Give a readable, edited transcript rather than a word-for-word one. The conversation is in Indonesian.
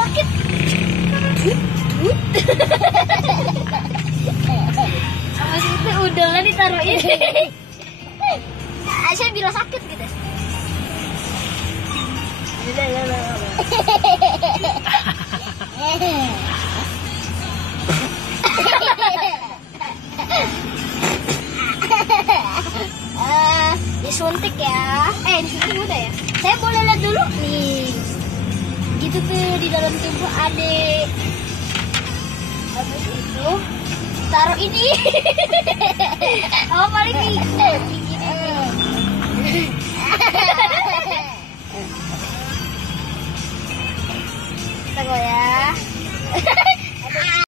sakit. Habis itu udahlah ditaruhin. Aisyah bilang sakit gitu. Disuntik ya. Disuntik udah ya. Saya boleh lihat dulu nih. Gitu tuh di dalam tubuh adik. Habis itu taruh ini. Oh paling nih. Tunggu ya.